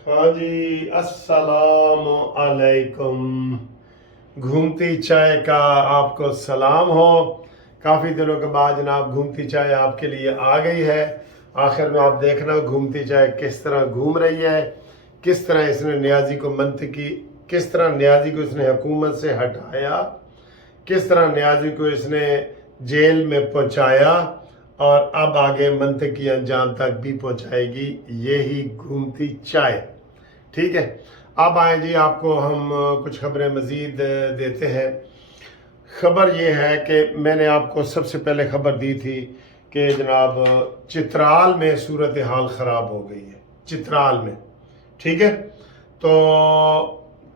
हाँ जी, अस्सलाम अलैकुम। घूमती चाय का आपको सलाम हो। काफ़ी दिनों के बाद जनाब घूमती चाय आपके लिए आ गई है। आखिर में आप देखना घूमती चाय किस तरह घूम रही है, किस तरह इसने नियाजी को मंतकी, किस तरह नियाजी को इसने हुकूमत से हटाया, किस तरह नियाजी को इसने जेल में पहुंचाया और अब आगे मंतकी अंजाम तक भी पहुंचाएगी। यही घूमती चाय। ठीक है, अब आए जी, आपको हम कुछ खबरें मज़ीद देते हैं। खबर ये है कि मैंने आपको सबसे पहले खबर दी थी कि जनाब चित्राल में सूरत हाल ख़राब हो गई है, चित्राल में। ठीक है, तो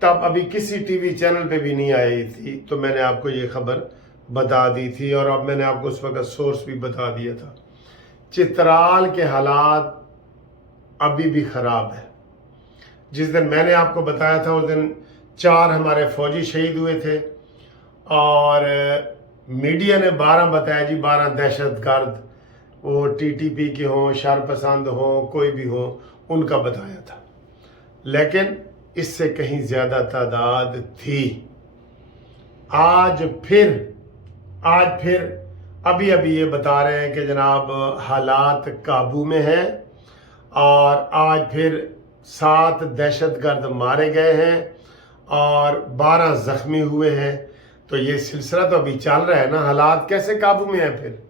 तब अभी किसी टीवी चैनल पे भी नहीं आई थी, तो मैंने आपको ये खबर बता दी थी और अब मैंने आपको उस वक्त सोर्स भी बता दिया था। चित्राल के हालात अभी भी ख़राब है। जिस दिन मैंने आपको बताया था उस दिन 4 हमारे फौजी शहीद हुए थे और मीडिया ने 12 बताया जी, 12 दहशतगर्द, वो टीटीपी के हों, शरपसंद हों, कोई भी हो, उनका बताया था। लेकिन इससे कहीं ज़्यादा तादाद थी। आज फिर अभी ये बता रहे हैं कि जनाब हालात काबू में हैं और आज फिर 7 दहशतगर्द मारे गए हैं और 12 जख्मी हुए हैं। तो ये सिलसिला तो अभी चल रहा है ना, हालात कैसे काबू में है? फिर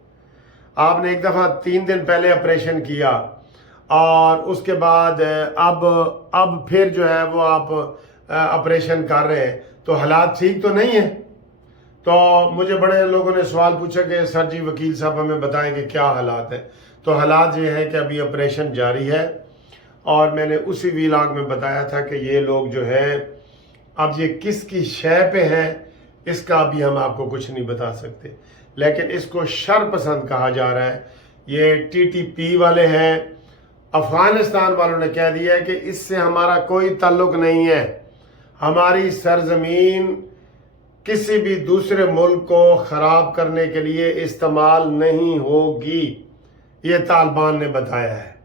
आपने एक दफ़ा 3 दिन पहले ऑपरेशन किया और उसके बाद अब फिर जो है वो आप ऑपरेशन कर रहे हैं, तो हालात ठीक तो नहीं है। तो मुझे बड़े लोगों ने सवाल पूछा कि सर जी वकील साहब हमें बताएं कि क्या हालात है। तो हालात ये है कि अभी ऑपरेशन जारी है और मैंने उसी वीलॉग में बताया था कि ये लोग जो है अब ये किसकी शय पे हैं इसका अभी हम आपको कुछ नहीं बता सकते, लेकिन इसको शरपसंद कहा जा रहा है। ये टीटीपी वाले हैं। अफगानिस्तान वालों ने कह दिया है कि इससे हमारा कोई ताल्लुक नहीं है, हमारी सरजमीन किसी भी दूसरे मुल्क को ख़राब करने के लिए इस्तेमाल नहीं होगी, ये तालिबान ने बताया है।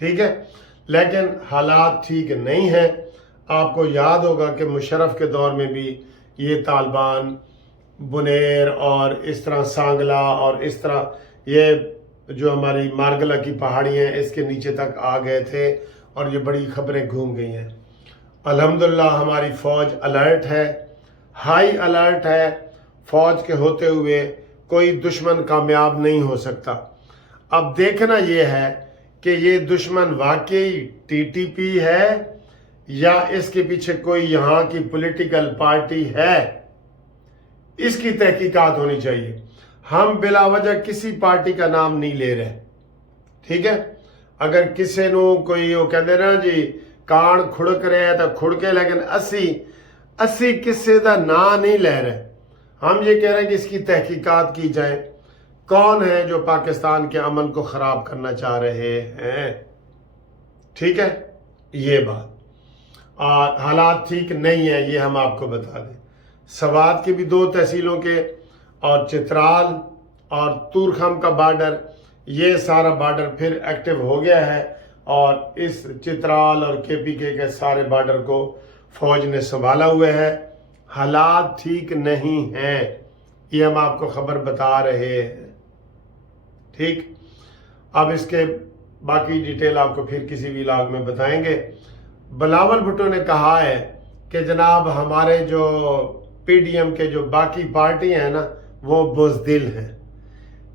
ठीक है, लेकिन हालात ठीक नहीं है। आपको याद होगा कि मुशर्रफ के दौर में भी ये तालिबान बुनेर और इस तरह सांगला और इस तरह ये जो हमारी मारगला की पहाड़ियाँ इसके नीचे तक आ गए थे और ये बड़ी खबरें घूम गई हैं। अल्हम्दुलिल्लाह हमारी फ़ौज अलर्ट है, हाई अलर्ट है। फ़ौज के होते हुए कोई दुश्मन कामयाब नहीं हो सकता। अब देखना यह है कि ये दुश्मन वाकई टीटीपी है या इसके पीछे कोई यहाँ की पॉलिटिकल पार्टी है, इसकी तहकीकात होनी चाहिए। हम बिला वजह किसी पार्टी का नाम नहीं ले रहे। ठीक है, अगर किसी को कोई वो कहते ना जी कान खुड़क रहे हैं तो खुड़के, लेकिन असी किसी का ना नहीं ले रहे। हम ये कह रहे हैं कि इसकी तहकीकात की जाए, कौन है जो पाकिस्तान के अमन को ख़राब करना चाह रहे हैं। ठीक है, ये बात। और हालात ठीक नहीं है ये हम आपको बता दें। सवात की भी 2 तहसीलों के और चित्राल और तूरखम का बॉर्डर, ये सारा बॉर्डर फिर एक्टिव हो गया है और इस चित्राल और केपीके के सारे बॉर्डर को फौज ने संभाला हुआ है। हालात ठीक नहीं हैं, ये हम आपको खबर बता रहे हैं। ठीक, अब इसके बाकी डिटेल आपको फिर किसी व्लॉग में बताएंगे। बिलावल भुट्टो ने कहा है कि जनाब हमारे जो पीडीएम के जो बाकी पार्टी हैं ना वो बुज़दिल हैं।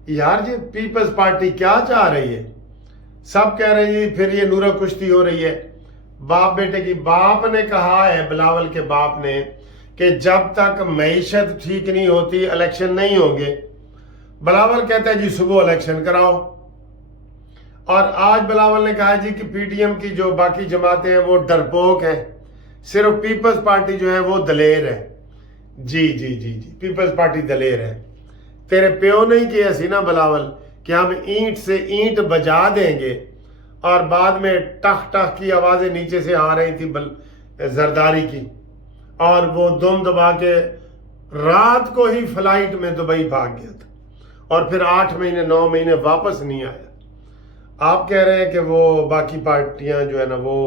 यार ये पीपल्स पार्टी क्या चाह रही है? सब कह रही है, फिर ये नूरा कुश्ती हो रही है बाप बेटे की। बाप ने कहा है, बिलावल के बाप ने, कि जब तक मईशत ठीक नहीं होती इलेक्शन नहीं होंगे। बिलावल कहता है जी सुबह इलेक्शन कराओ। और आज बिलावल ने कहा जी कि पीडीएम की जो बाकी जमातें हैं वो डरपोक हैं, सिर्फ पीपल्स पार्टी जो है वो दलेर है। जी जी जी जी, पीपल्स पार्टी दलेर है। तेरे प्यो नहीं किया सी ना बिलावल कि हम ईंट से ईंट बजा देंगे, और बाद में टख टख की आवाज़ें नीचे से आ रही थी जरदारी की, और वो दुम दबा के रात को ही फ्लाइट में दुबई भाग गया था और फिर 8 महीने 9 महीने वापस नहीं आया। آپ کہہ رہے ہیں کہ وہ باقی پارٹیاں جو ہے نا وہ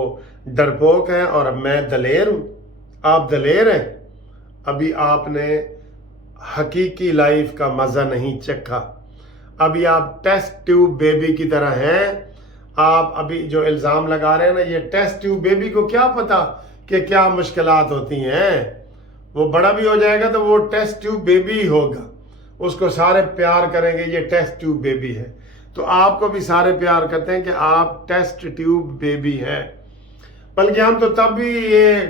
ڈرپوک ہیں اور میں دلیر ہوں. آپ دلیر ہیں. ابھی آپ نے حقیقی لائف کا مزہ نہیں چکھا. ابھی آپ ٹیسٹ ٹیوب بیبی کی طرح ہیں. آپ ابھی جو الزام لگا رہے ہیں نا، یہ ٹیسٹ ٹیوب بیبی کو کیا پتا کہ کیا مشکلات ہوتی ہیں. وہ بڑا بھی ہو جائے گا تو وہ ٹیسٹ ٹیوب بیبی ہی ہوگا. اس کو سارے پیار کریں گے، یہ ٹیسٹ ٹیوب بیبی ہے. تو آپ کو بھی سارے پیار کرتے ہیں کہ آپ ٹیسٹ ٹیوب بیبی ہیں. بلکہ ہم تو تب بھی یہ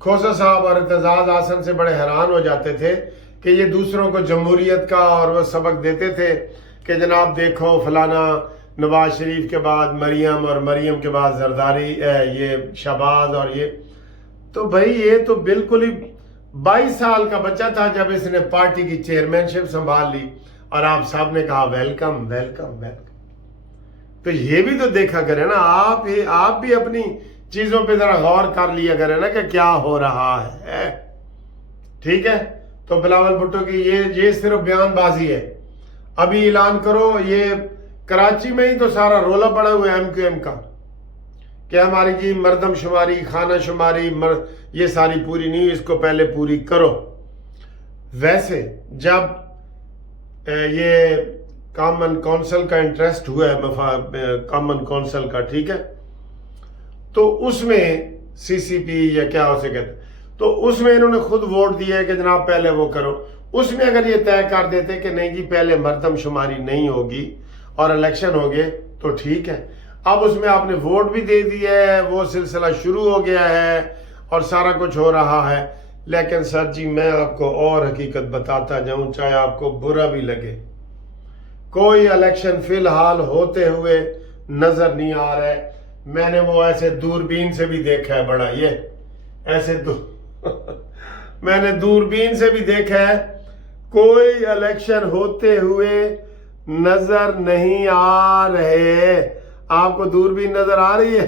کھوسا صاحب اور اعتزاز حسن سے بڑے حیران ہو جاتے تھے کہ یہ دوسروں کو جمہوریت کا اور وہ سبق دیتے تھے کہ جناب دیکھو فلانا نواز شریف کے بعد مریم اور مریم کے بعد زرداری، یہ شہباز اور یہ. تو بھائی یہ تو بالکل ہی 22 سال کا بچہ تھا جب اس نے پارٹی کی چیئرمین شپ سنبھال لی اور آپ صاحب نے کہا ویلکم ویلکم ویلکم. تو یہ بھی تو دیکھا کریں نا آپ بھی اپنی چیزوں پہ ذرا غور کر لیا کریں نا کہ کیا ہو رہا ہے. ٹھیک ہے. تو بلاول بھٹو کی یہ صرف بیان بازی ہے. ابھی اعلان کرو. یہ کراچی میں ہی تو سارا رولا پڑا ہوا ہے MQM کا کہ ہماری جی مردم شماری، خانہ شماری یہ ساری پوری نہیں، اس کو پہلے پوری کرو. ویسے جب یہ کامن کونسل کا انٹرسٹ ہوا ہے، کامن کونسل کا، ٹھیک ہے، تو اس میں CCP یا کیا اسے کہتے ہیں، تو اس میں انہوں نے خود ووٹ دیا ہے کہ جناب پہلے وہ کرو. اس میں اگر یہ طے کر دیتے کہ نہیں جی پہلے مردم شماری نہیں ہوگی اور الیکشن ہو گئے تو ٹھیک ہے. اب اس میں آپ نے ووٹ بھی دے دیا ہے، وہ سلسلہ شروع ہو گیا ہے اور سارا کچھ ہو رہا ہے. لیکن سر جی میں آپ کو اور حقیقت بتاتا جاؤں، چاہے آپ کو برا بھی لگے، کوئی الیکشن فی الحال ہوتے ہوئے نظر نہیں آ رہا ہے. میں نے وہ ایسے دوربین سے بھی دیکھا ہے، بڑا یہ ایسے میں نے دوربین سے بھی دیکھا ہے، کوئی الیکشن ہوتے ہوئے نظر نہیں آ رہے. آپ کو دوربین نظر آ رہی ہے؟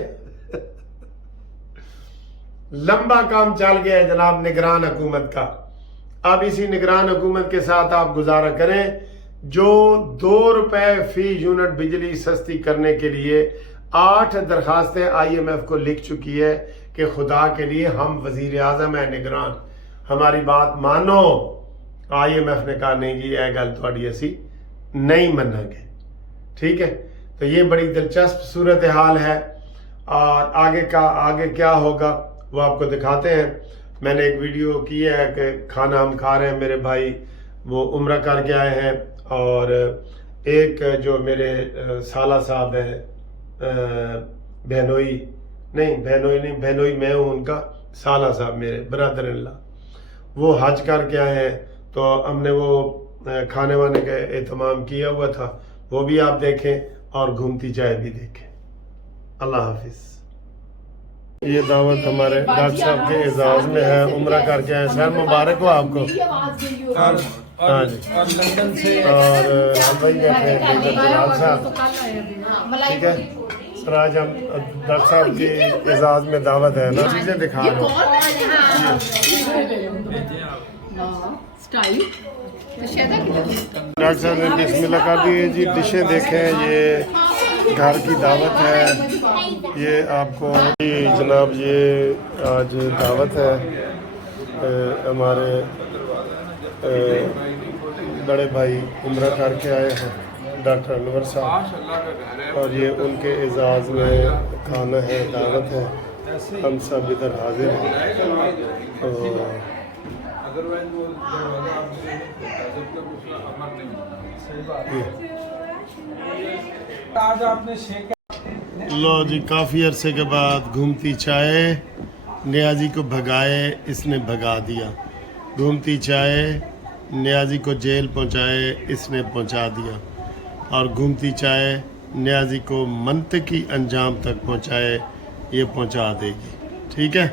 لمبا کام چل گیا ہے جناب نگران حکومت کا. اب اسی نگران حکومت کے ساتھ آپ گزارا کریں جو 2 روپے فی یونٹ بجلی سستی کرنے کے لیے 8 درخواستیں IMF کو لکھ چکی ہے کہ خدا کے لیے ہم وزیر اعظم ہیں نگران، ہماری بات مانو. IMF نے کہا نہیں جی یہ گل تھوڑی اسی نہیں منا گے. ٹھیک ہے. تو یہ بڑی دلچسپ صورتحال ہے اور آگے کیا ہوگا وہ آپ کو دکھاتے ہیں. میں نے ایک ویڈیو کی ہے کہ کھانا ہم کھا رہے ہیں، میرے بھائی وہ عمرہ کر کے آئے ہیں اور ایک جو میرے سالہ صاحب ہیں، بہنوئی میں ہوں ان کا، سالہ صاحب میرے برادر اللہ، وہ حج کر کے آئے ہیں. تو ہم نے وہ کھانے وانے کا اہتمام کیا ہوا تھا، وہ بھی آپ دیکھیں اور گھومتی چائے بھی دیکھیں. اللہ حافظ. یہ دعوت ہمارے ڈاکٹر صاحب کے اعزاز میں ہے، عمرہ کر کے آئے. سر مبارک ہو آپ کو. ہاں جی. اور ہم بھائی بیٹھے ہیں جناب صاحب. ٹھیک ہے سر، آج ہم ڈاکٹر صاحب کی اعزاز میں دعوت ہے نا، چیزیں دکھا رہے ہیں. ڈاکٹر صاحب نے بسم اللہ کر دی جی. ڈشیں دیکھیں، یہ گھر کی دعوت ہے. یہ آپ کو جناب یہ آج دعوت ہے ہمارے بڑے بھائی عمرہ کر کے آئے ہیں ڈاکٹر انور صاحب، اور یہ ان کے اعزاز میں کھانا ہے، دعوت ہے. ہم سب ادھر حاضر ہیں. لو جی کافی عرصے کے بعد گھومتی چائے. نیازی کو بھگائے اس نے بھگا دیا. گھومتی چائے نیازی کو جیل پہنچائے اس نے پہنچا دیا. اور گھومتی چائے نیازی کو منطقی انجام تک پہنچائے یہ پہنچا دے گی. ٹھیک ہے.